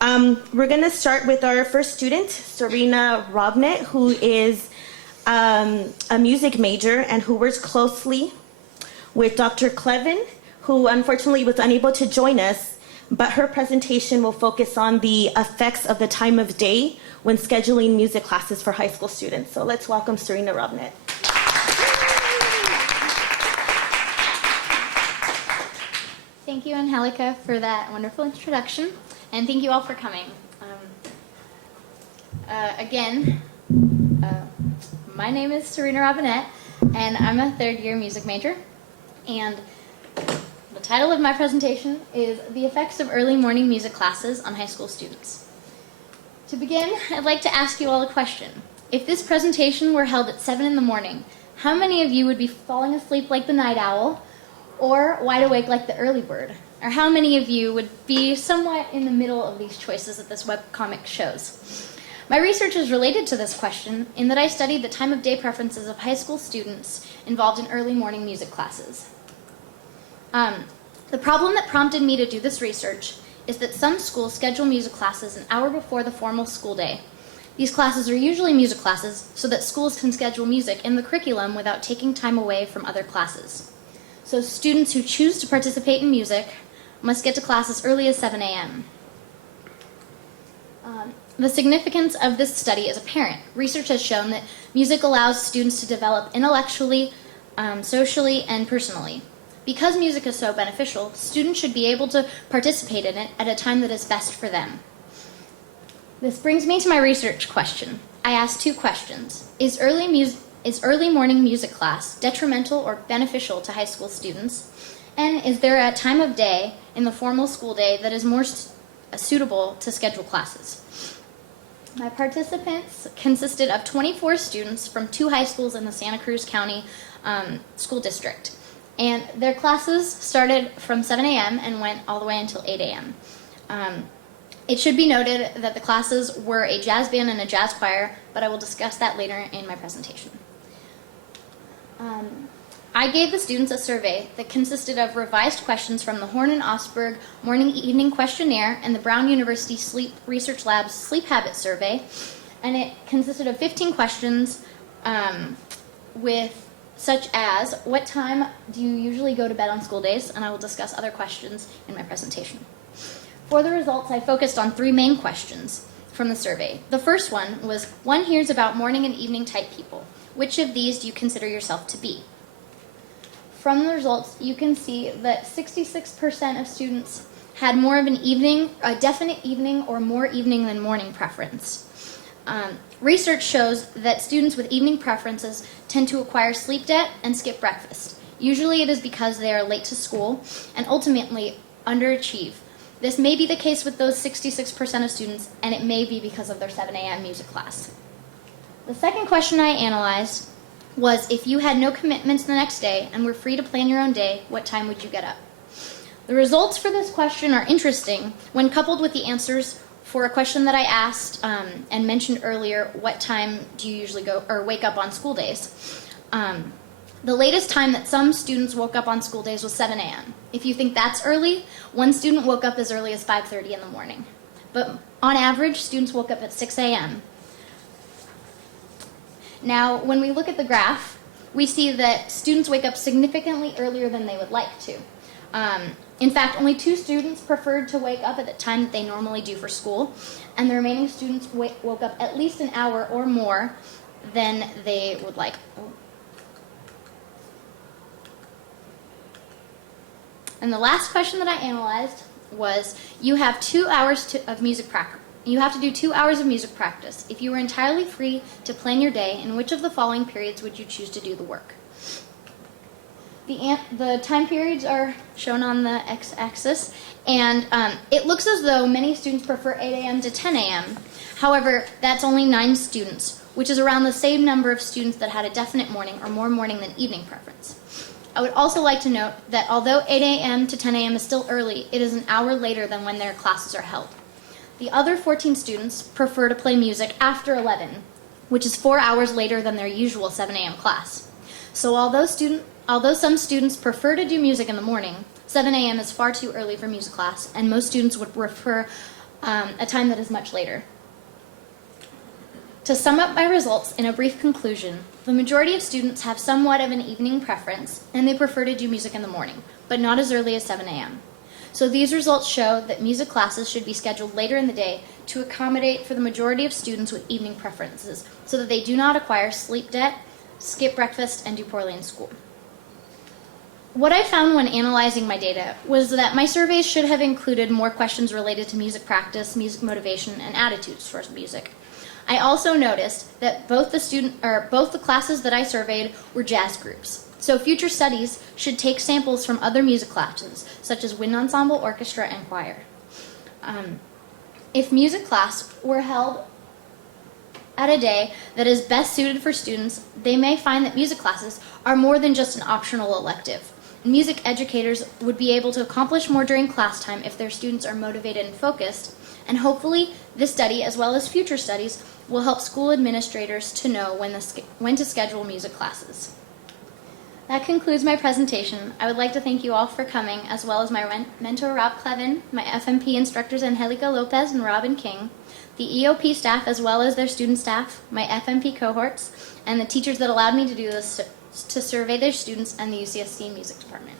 We're going to start with our first student, Serena Robinett, who is a music major and who works closely with Dr. Clevin, who unfortunately was unable to join us, but her presentation will focus on the effects of the time of day when scheduling music classes for high school students. So let's welcome Serena Robinett. Thank you, Angelica, for that wonderful introduction, and thank you all for coming. My name is Serena Robinett, and I'm a third-year music major, and the title of my presentation is The Effects of Early Morning Music Classes on High School Students. To begin, I'd like to ask you all a question. If this presentation were held at 7 in the morning, how many of you would be falling asleep like the night owl or wide awake like the early bird? Or how many of you would be somewhat in the middle of these choices that this webcomic shows? My research is related to this question in that I studied the time of day preferences of high school students involved in early morning music classes. The problem that prompted me to do this research is that some schools schedule music classes an hour before the formal school day. These classes are usually music classes so that schools can schedule music in the curriculum without taking time away from other classes. So students who choose to participate in music must get to class as early as 7 a.m. The significance of this study is apparent. Research has shown that music allows students to develop intellectually, socially, and personally. Because music is so beneficial, students should be able to participate in it at a time that is best for them. This brings me to my research question. I asked two questions. Is early morning music class detrimental or beneficial to high school students? And is there a time of day in the formal school day that is more suitable to schedule classes? My participants consisted of 24 students from 2 high schools in the Santa Cruz County School District. And their classes started from 7 a.m. and went all the way until 8 a.m. It should be noted that the classes were a jazz band and a jazz choir, but I will discuss that later in my presentation. I gave the students a survey that consisted of revised questions from the Horn and Osberg Morning-Evening Questionnaire and the Brown University Sleep Research Lab's Sleep Habit Survey, and it consisted of 15 questions with such as, what time do you usually go to bed on school days? And I will discuss other questions in my presentation. For the results, I focused on 3 main questions from the survey. The first one was, one hears about morning and evening type people. Which of these do you consider yourself to be? From the results, you can see that 66% of students had more of a definite evening or more evening than morning preference. Research shows that students with evening preferences tend to acquire sleep debt and skip breakfast. Usually it is because they are late to school and ultimately underachieve. This may be the case with those 66% of students, and it may be because of their 7 a.m. music class. The second question I analyzed was, if you had no commitments the next day and were free to plan your own day, what time would you get up? The results for this question are interesting when coupled with the answers for a question that I asked and mentioned earlier, what time do you usually go or wake up on school days? The latest time that some students woke up on school days was 7 a.m. If you think that's early, one student woke up as early as 5:30 in the morning. But on average, students woke up at 6 a.m. Now, when we look at the graph, we see that students wake up significantly earlier than they would like to. In fact, only 2 students preferred to wake up at the time that they normally do for school, and the remaining students woke up at least an hour or more than they would like. And the last question that I analyzed was, you have 2 hours of music practice. You have to do 2 hours of music practice. If you were entirely free to plan your day, in which of the following periods would you choose to do the work? The time periods are shown on the x-axis, and it looks as though many students prefer 8 a.m. to 10 a.m. However, that's only 9 students, which is around the same number of students that had a definite morning or more morning than evening preference. I would also like to note that although 8 a.m. to 10 a.m. is still early, it is an hour later than when their classes are held. The other 14 students prefer to play music after 11, which is 4 hours later than their usual 7 a.m. class. So although some students prefer to do music in the morning, 7 a.m. is far too early for music class, and most students would prefer a time that is much later. To sum up my results in a brief conclusion, the majority of students have somewhat of an evening preference, and they prefer to do music in the morning, but not as early as 7 a.m. So these results show that music classes should be scheduled later in the day to accommodate for the majority of students with evening preferences, so that they do not acquire sleep debt, skip breakfast, and do poorly in school. What I found when analyzing my data was that my surveys should have included more questions related to music practice, music motivation, and attitudes towards music. I also noticed that both the classes that I surveyed were jazz groups. So future studies should take samples from other music classes, such as wind ensemble, orchestra, and choir. If music class were held at a day that is best suited for students, they may find that music classes are more than just an optional elective. Music educators would be able to accomplish more during class time if their students are motivated and focused, and hopefully this study, as well as future studies, will help school administrators to know when to schedule music classes. That concludes my presentation. I would like to thank you all for coming, as well as my mentor Rob Clevin, my FMP instructors Angelica Lopez and Robin King, the EOP staff as well as their student staff, my FMP cohorts, and the teachers that allowed me to do this to survey their students and the UCSC Music Department.